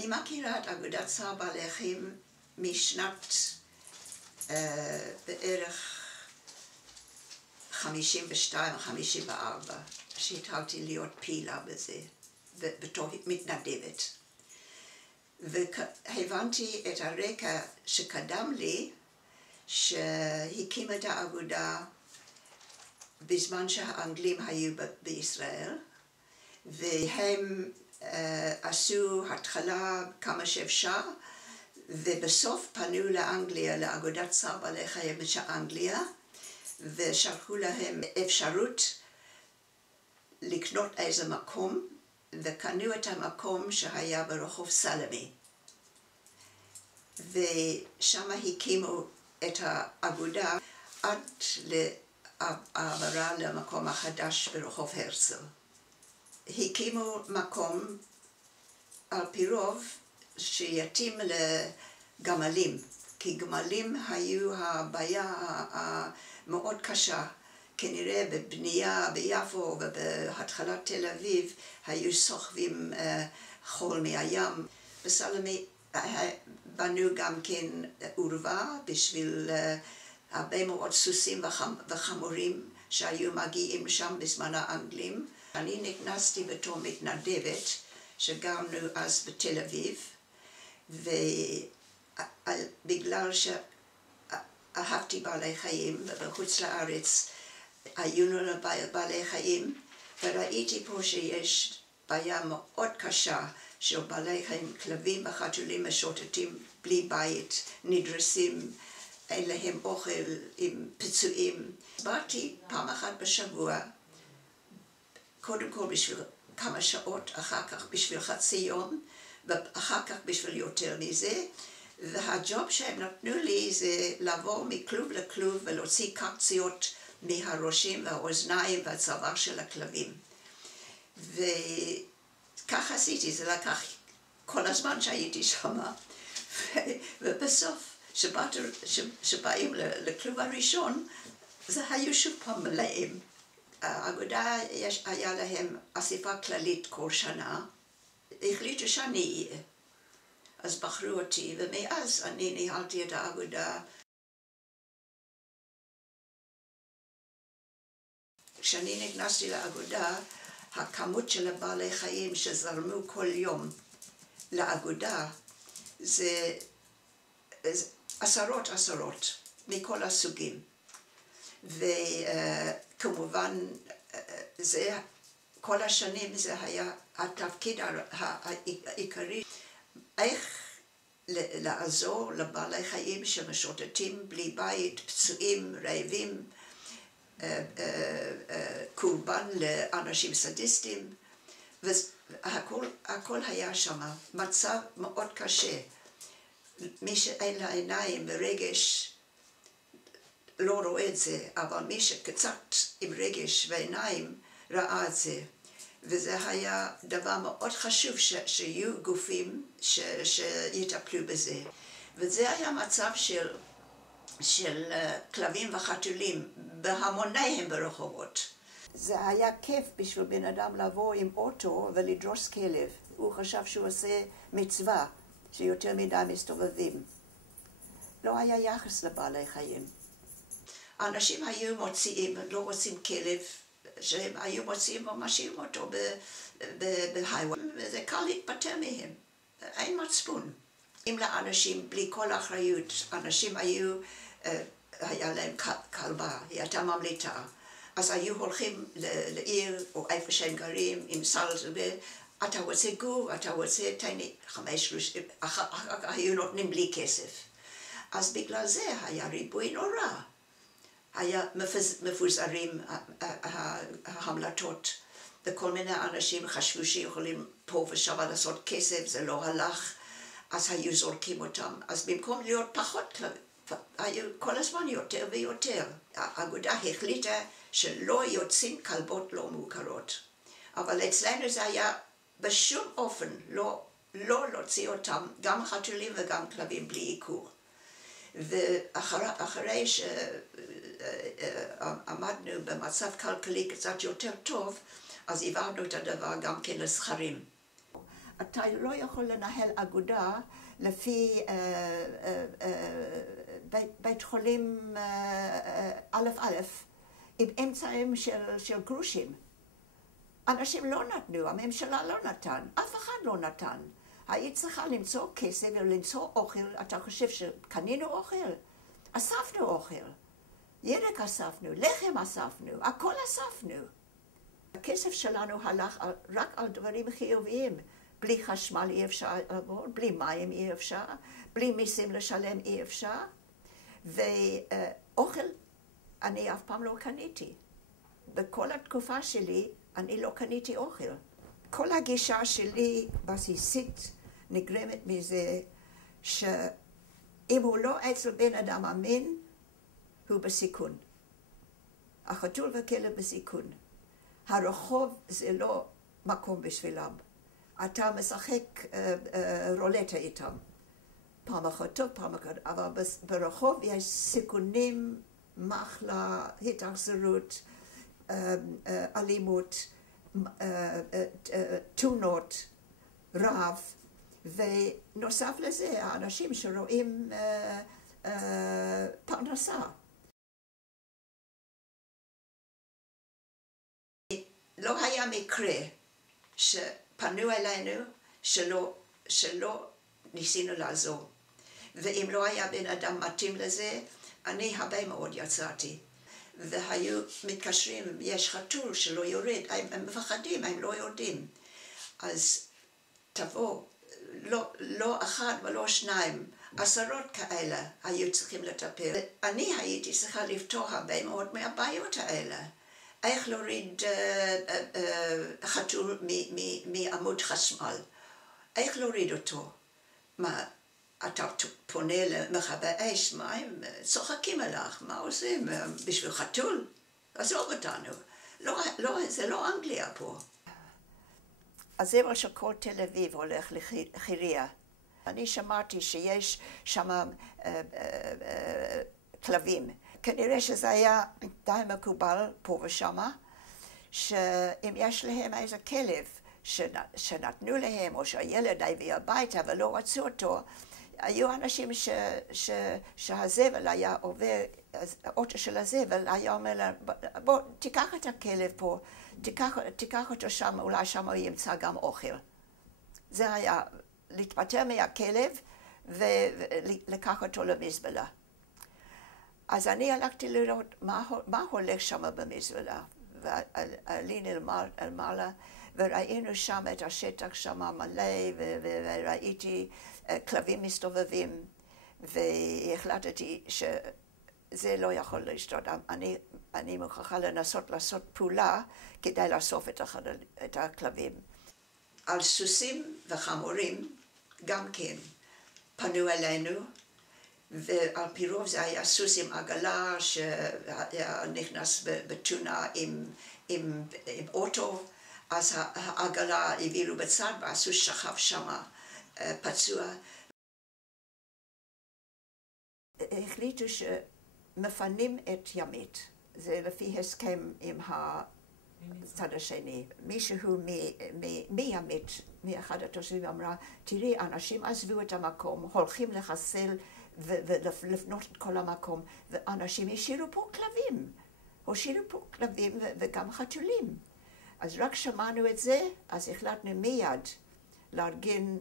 אני מכירה את אגודת צער בעלי חיים משנת בערך 52 או 54, שהתחלתי להיות פעילה בזה, בתור מתנדבת. והבנתי את הרקע שקדם לי, שהקים את האגודה בזמן שהאנגלים היו בישראל, והם עשו התחלה כמה שאפשר, ובסוף פנו לאנגליה, לאגודת צער בעלי חיים של אנגליה, ושלחו להם אפשרות לקנות איזה מקום, וקנו את המקום שהיה ברחוב סלמי. ושם הקימו את האגודה עד לעברה למקום החדש ברחוב הרצל. הקימו מקום על פי רוב שיתאים לגמלים, כי גמלים היו הבעיה המאוד קשה. כנראה בבנייה ביפו ובהתחלת תל אביב היו סוחבים חול מהים. בסלמי בנו גם כן עורבה בשביל הרבה מאוד סוסים וחמורים שהיו מגיעים שם בזמן האנגלים. אני נכנסתי בתור מתנדבת שגרנו אז בתל אביב, ובגלל שאהבתי בעלי חיים ובחוץ לארץ היו לנו בעלי חיים, וראיתי פה שיש בעיה מאוד קשה של בעלי חיים, כלבים וחתולים משוטטים בלי בית, נדרסים, אין להם אוכל עם פיצויים. באתי פעם אחת בשבוע, קודם כל בשביל כמה שעות, אחר כך בשביל חצי יום, ואחר כך בשביל יותר מזה, והג'וב שהם נתנו לי זה לעבור מכלוב לכלוב ולהוציא קקציות מהראשים והאוזניים והצוואר של הכלבים. וכך עשיתי, זה לקח כל הזמן שהייתי שם. ובסוף, שבאים לכלוב הראשון, זה היו שוב פעם מלאים. האגודה היה להם אספה כללית כל שנה, החליטו שאני אהיה. אז בחרו אותי, ומאז אני ניהלתי את האגודה. כשאני נכנסתי לאגודה, הכמות של הבעלי חיים שזרמו כל יום לאגודה זה עשרות מכל הסוגים. וכמובן כל השנים זה היה התפקיד העיקרי, איך לעזור לבעלי חיים שמשוטטים בלי בית, פצועים, רעבים, קורבן לאנשים סדיסטים, והכל היה שם, מצב מאוד קשה. מי שאין לה עיניים ורגש לא רואה את זה, אבל מי שקצת עם רגש ועיניים ראה את זה. וזה היה דבר מאוד חשוב שיהיו גופים שיטפלו בזה. וזה היה מצב של כלבים וחתולים בהמוניהם ברחובות. זה היה כיף בשביל בן אדם לבוא עם אוטו ולדרוס כלב. הוא חשב שהוא עושה מצווה שיותר מדי מסתובבים. לא היה יחס לבעלי חיים. אנשים היו מוציאים, לא רוצים כלב, שהם היו מוציאים ומשאירים אותו בהיghway, וזה קל להתפטר מהם, אין מצפון. אם לאנשים בלי כל אחריות, אנשים היה להם כלבה, היא הייתה ממליטה, אז היו הולכים לעיר או איפה שהם גרים עם סל, אתה רוצה גור, אתה רוצה תני 5 רושים, אחר כך היו נותנים בלי כסף. אז בגלל זה היה ריבוי נורא. היה מפוזרים ההמלטות, וכל מיני אנשים חשבו שיכולים פה ושם לעשות כסף, זה לא הלך, אז היו זורקים אותם. אז במקום להיות פחות כלבים, היו כל הזמן יותר ויותר. האגודה החליטה שלא יוצאים כלבות לא מוכרות. אבל אצלנו זה היה בשום אופן לא להוציא אותם, גם חתולים וגם כלבים בלי עיקור. ואחרי שעמדנו במצב כלכלי קצת יותר טוב, אז העברנו את הדבר גם כן לזכרים. אתה לא יכול לנהל אגודה לפי בית חולים א' עם אמצעים של גרושים. אנשים לא נתנו, הממשלה לא נתן, אף אחד לא נתן. היית צריכה למצוא כסף ולמצוא אוכל. אתה חושב שקנינו אוכל? אספנו אוכל. ירק אספנו, לחם אספנו, הכל אספנו. הכסף שלנו הלך רק על דברים חיוביים. בלי חשמל אי אפשר לעבוד, בלי מים אי אפשר, בלי מיסים לשלם אי אפשר. ואוכל אני אף פעם לא קניתי. בכל התקופה שלי אני לא קניתי אוכל. כל הגישה שלי בסיסית נגרמת מזה שאם הוא לא אצל בן אדם אמין, הוא בסיכון. החתול והכלב בסיכון. הרחוב זה לא מקום בשבילם. אתה משחק רולטה איתם. פעם אחת טוב, פעם אחת, אבל ברחוב יש סיכונים, מחלה, התאכזרות, אלימות, תאונות, רעב, ונוסף לזה האנשים שרואים פרנסה. לא היה מקרה שפנו אלינו שלא ניסינו לעזור. ואם לא היה בן אדם מתאים לזה, אני הרבה מאוד יצאתי. והיו מתקשרים, יש חתול שלא יורד, הם מפחדים, הם לא יודעים. אז תבוא, לא אחד ולא שניים, עשרות כאלה היו צריכים לטפל. אני הייתי צריכה לפתור הרבה מאוד מהבעיות האלה. איך להוריד חתול מעמוד חשמל? איך להוריד אותו? מה, אתה פונה למכבי אש, מה הם צוחקים עליך, מה עושים? בשביל חתול? עזוב אותנו. זה לא אנגליה פה. הזרע של כל תל אביב הולך לחירייה. אני שמעתי שיש שם כלבים. כנראה שזה היה די מקובל פה ושמה, שאם יש להם איזה כלב שנתנו להם, או שהילד הביא הביתה ולא רצו אותו, היו אנשים שהזבל היה עובר, האוטו של הזבל היה אומר להם, בוא תיקח את הכלב פה, תיקח אותו שם, אולי שם הוא ימצא גם אוכל. זה היה להתפטר מהכלב ולקח אותו למזבלה. אז אני הלכתי לראות מה הולך שם במזבלה, ועלינו למעלה, וראינו שם את השטח שם מלא, וראיתי כלבים מסתובבים, והחלטתי שזה לא יכול לשתות. אני מוכרחה לנסות לעשות פעולה כדי לאסוף את הכלבים. על סוסים וחמורים גם כן פנו אלינו, ועל פי רוב זה היה סוס עם עגלה שנכנס בתאונה עם אוטו, אז העגלה הביאו בצד והסוס שכב שם פצוע. החליטו שמפנים את ימית, זה לפי הסכם עם הצד השני. מישהו מימית, מאחד התושבים אמרה, תראי, אנשים עזבו את המקום, הולכים לחסל ולפנות את כל המקום, ואנשים השאירו פה כלבים, וגם חתולים. אז רק שמענו את זה, אז החלטנו מיד לארגן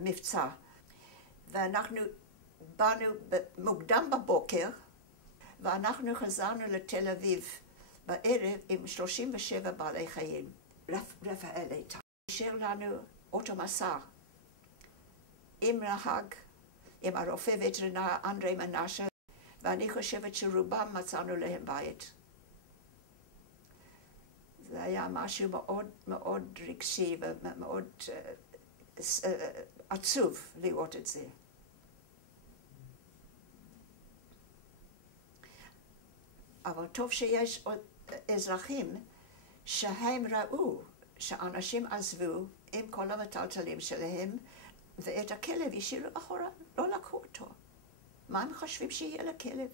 מבצע. ואנחנו באנו מוקדם בבוקר, ואנחנו חזרנו לתל אביב בערב עם 37 בעלי חיים. רפאל איתן השאיר לנו אוטו מסע עם נהג, עם הרופא וטרינר אנדרי מנשה, ואני חושבת שרובם מצאנו להם בית. זה היה משהו מאוד מאוד רגשי ומאוד עצוב לראות את זה. אבל טוב שיש עוד אזרחים שהם ראו שאנשים עזבו עם כל המטלטלים שלהם, ואת הכלב השאירו אחורה, לא לקחו אותו. מה הם חושבים שיהיה לכלב?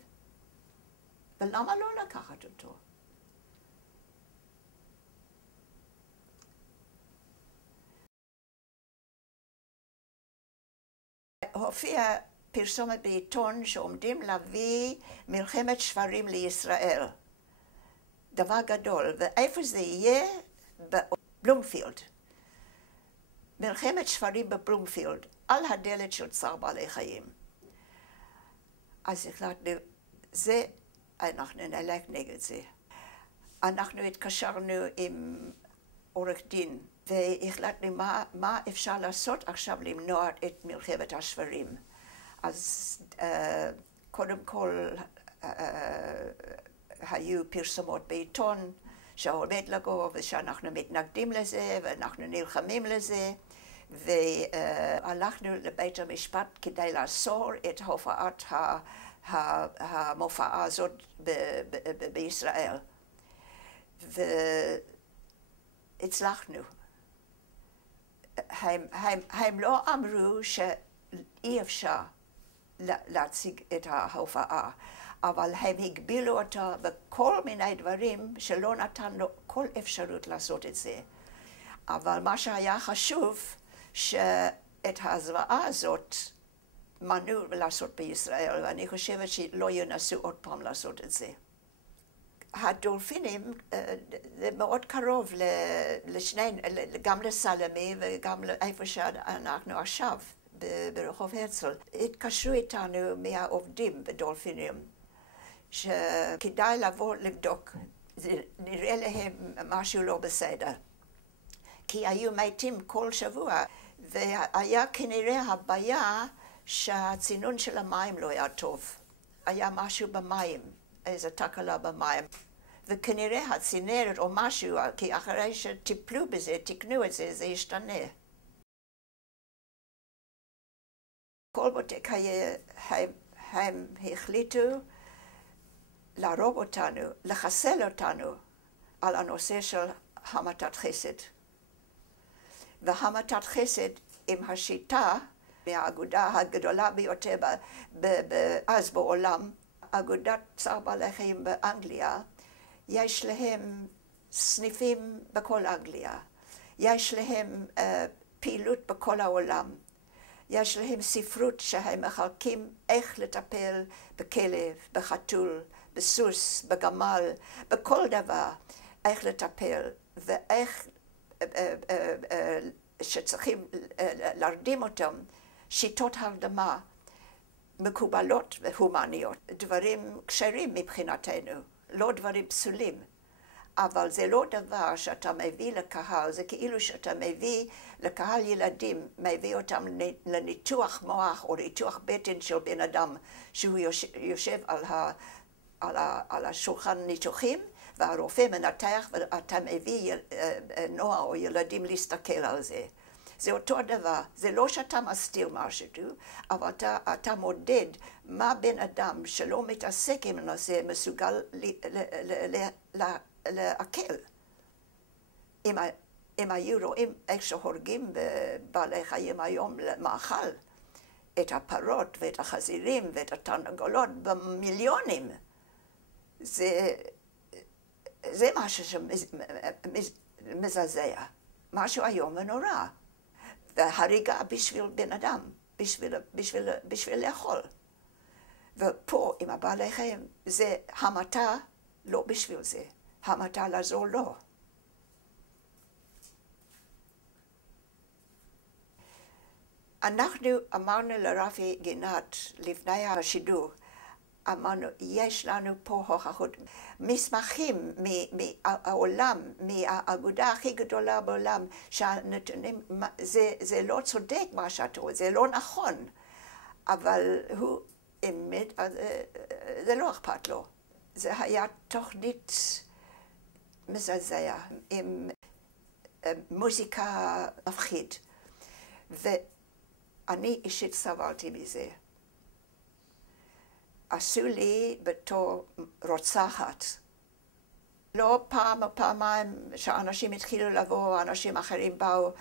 ולמה לא לקחת אותו? הופיע פרסומת בעיתון שעומדים להביא מלחמת שברים לישראל. דבר גדול, ואיפה זה יהיה? בבלומפילד. מלחמת שברים בבלומפילד, על הדלת של צער בעלי חיים. אז החלטנו, אנחנו נלך נגד זה. אנחנו התקשרנו עם עורך דין, והחלטנו מה אפשר לעשות עכשיו למנוע את מלחמת השברים. אז קודם כל היו פרסומות בעיתון שעומד לגור ושאנחנו מתנגדים לזה ואנחנו נלחמים לזה, והלכנו לבית המשפט כדי לאסור את הופעת המופעה הזאת בישראל. והצלחנו. הם לא אמרו שאי אפשר להציג את ההופעה, אבל הם הגבילו אותה בכל מיני דברים שלא נתן לו כל אפשרות לעשות את זה. אבל מה שהיה חשוב, שאת הזוועה הזאת מנעו לעשות בישראל, ואני חושבת שלא ינסו עוד פעם לעשות את זה. הדולפינים זה מאוד קרוב גם לסלמי וגם לאיפה שאנחנו עכשיו, ברחוב הרצל. התקשרו איתנו מהעובדים בדולפינים, שכדאי לבוא לבדוק, נראה להם משהו לא בסדר. כי היו מתים כל שבוע, והיה כנראה הבעיה שהצינון של המים לא היה טוב. היה משהו במים, איזו תקלה במים. וכנראה הצינרת או משהו, כי אחרי שטיפלו בזה, תקנו את זה, זה ישתנה. כל בוטק הם החליטו להרוג אותנו, לחסל אותנו על הנושא של המתת חסד. והמתת חסד עם השיטה, מהאגודה הגדולה ביותר אז בעולם, אגודת צער בעלי חיים באנגליה, יש להם סניפים בכל אנגליה, יש להם פעילות בכל העולם, יש להם ספרות שהם מחלקים איך לטפל בכלב, בחתול, בסוס, בגמל, בכל דבר, איך לטפל ואיך שצריכים להרדים אותם, שיטות הרדמה מקובלות והומניות, דברים כשרים מבחינתנו, לא דברים פסולים. אבל זה לא דבר שאתה מביא לקהל, זה כאילו שאתה מביא לקהל ילדים, מביא אותם לניתוח מוח או ניתוח בטן של בן אדם, שהוא יושב על השולחן ניתוחים, והרופא מנתח ואתה מביא נוער או ילדים להסתכל על זה. זה אותו דבר, זה לא שאתה מסתיר משהו, אבל אתה מודד מה בן אדם שלא מתעסק עם הנושא מסוגל לעכל. אם היו רואים איך שהורגים בבעלי חיים היום למאכל, את הפרות ואת החזירים ואת התרנגולות במיליונים, זה משהו שמזעזע, משהו איום ונורא. והריגה בשביל בן אדם, בשביל לאכול. ופה עם הבעלי חיים, זה המתה לא בשביל זה, המתה לעזור לו. אנחנו אמרנו לרפי גינת לפני השידור, אמרנו, יש לנו פה הוכחות, מסמכים מהעולם, מהאגודה הכי גדולה בעולם, שהנתונים, זה לא צודק מה שאת אומרת, זה לא נכון, אבל הוא אמת, זה לא אכפת לו. זה היה תוכנית מזעזע, עם מוזיקה מפחיד, ואני אישית סבלתי מזה. עשו לי בתור רוצחת. לא פעם או פעמיים שאנשים התחילו לבוא, אנשים אחרים באו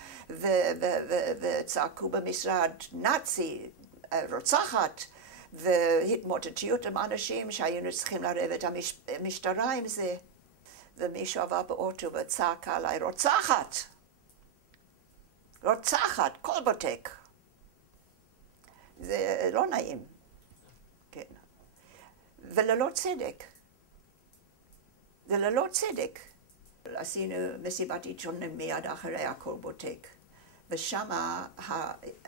וצעקו במשרד, נאצי, רוצחת, והתמוטטות עם אנשים שהיינו צריכים לערב את המשטרה עם זה. ומישהו עבר באוטו וצעק עליי, רוצחת! רוצחת, כל בוטק. זה לא נעים. כן. וללא צדק. זה ללא צדק. עשינו מסיבת עיתונאים מיד אחרי הקולבוטק. ושם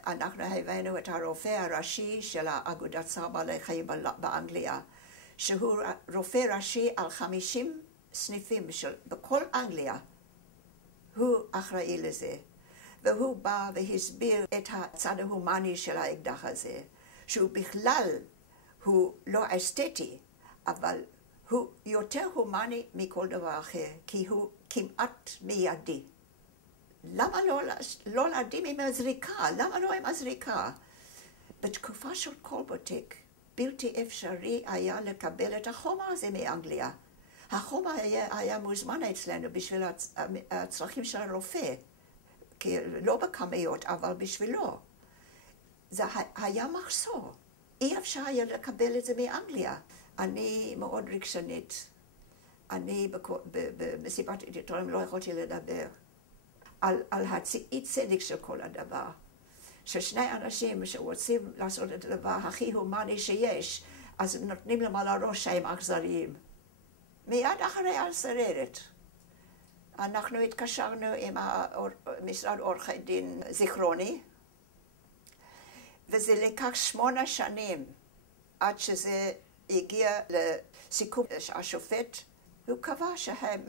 אנחנו הבאנו את הרופא הראשי של אגודת צער בעלי חיים באנגליה, שהוא רופא ראשי על 50 סניפים בכל אנגליה. הוא אחראי לזה. והוא בא והסביר את הצד ההומני של האקדח הזה, שהוא בכלל, הוא לא אסתטי, אבל הוא יותר הומני מכל דבר אחר, כי הוא כמעט מיידי. למה לא להדים עם הזריקה? למה לא עם הזריקה? בתקופה של קולבוטק, בלתי אפשרי היה לקבל את החומר הזה מאנגליה. החומר היה מוזמן אצלנו בשביל הצרכים של הרופא, לא בכמויות, אבל בשבילו. זה היה מחסור. אי אפשר היה לקבל את זה מאנגליה. אני מאוד רגשנית. אני במסיבת עיתונאים לא יכולתי לדבר על האי צדק של כל הדבר. ששני אנשים שרוצים לעשות את הדבר הכי הומני שיש, אז נותנים להם על הראש שהם אכזריים. מיד אחרי הסרט. אנחנו התקשרנו עם משרד עורכי דין זיכרוני, וזה לקח 8 שנים עד שזה הגיע לסיכום השופט. הוא קבע שהם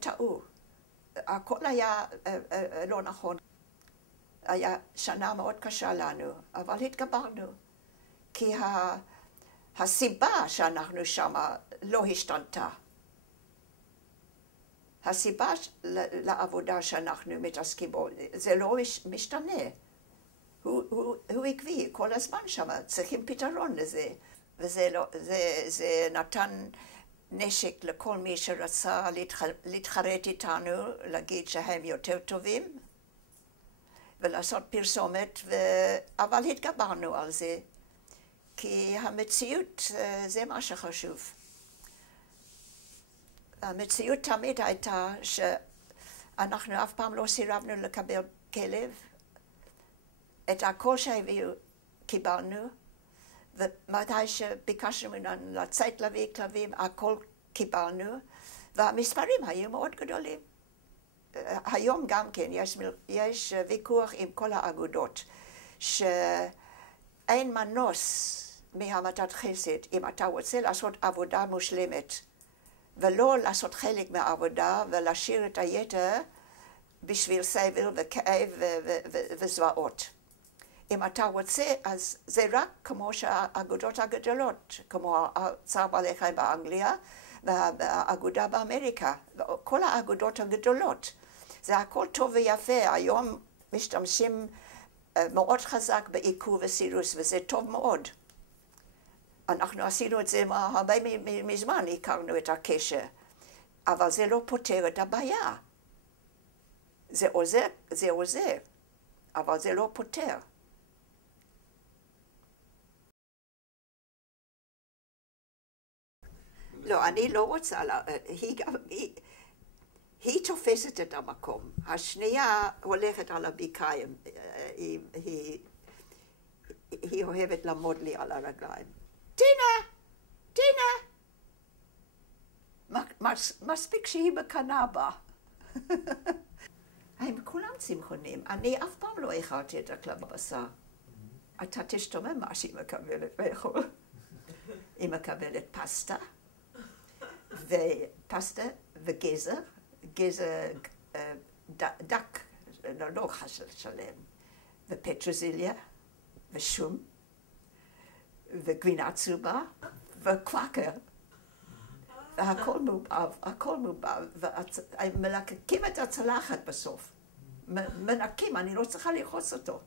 טעו. הכל היה לא נכון. היה שנה מאוד קשה לנו, אבל התגברנו. כי הסיבה שאנחנו שם לא השתנתה. הסיבה לעבודה שאנחנו מתעסקים בו, זה לא משתנה. הוא עקבי, כל הזמן שם, צריכים פתרון לזה. וזה נתן נשק לכל מי שרצה להתחרט איתנו, להגיד שהם יותר טובים, ולעשות פרסומת, אבל התגברנו על זה, כי המציאות זה מה שחשוב. המציאות תמיד הייתה שאנחנו אף פעם לא סירבנו לקבל כלב. את הכל שהביאו קיבלנו, ומתי שביקשנו ממנו לצאת להביא כלבים, הכל קיבלנו, והמספרים היו מאוד גדולים. היום גם כן יש ויכוח עם כל האגודות, שאין מנוס מהמתת חסד אם אתה רוצה לעשות עבודה מושלמת, ולא לעשות חלק מהעבודה ולהשאיר את היתר בשביל סבל וכאב וזוועות. אם אתה רוצה, אז זה רק כמו שהאגודות הגדולות, כמו צער בעלי חיים באנגליה והאגודה באמריקה, כל האגודות הגדולות. זה הכל טוב ויפה. היום משתמשים מאוד חזק בעיכוב וסירוס, וזה טוב מאוד. אנחנו עשינו את זה הרבה מזמן, הכרנו את הקשר, אבל זה לא פותר את הבעיה. זה עוזר, אבל זה לא פותר. לא, אני לא רוצה, היא תופסת את המקום. השנייה הולכת על הבקעים, היא אוהבת לעמוד לי על הרגליים. טינה! מספיק שהיא בקנה בה. הם כולם צמחונים. אני אף פעם לא אכלתי את הכלב בבשר. אתה תשתומם מה שהיא מקבלת לאכול. היא מקבלת פסטה וגזר, גזר דק, לא חסל שלם, ופטרוזיליה, ושום, וגבינה צהובה, וקוואקר. והכל מעובב, ומלקקים את הצלחת בסוף. מנקים, אני לא צריכה ללחוץ אותו.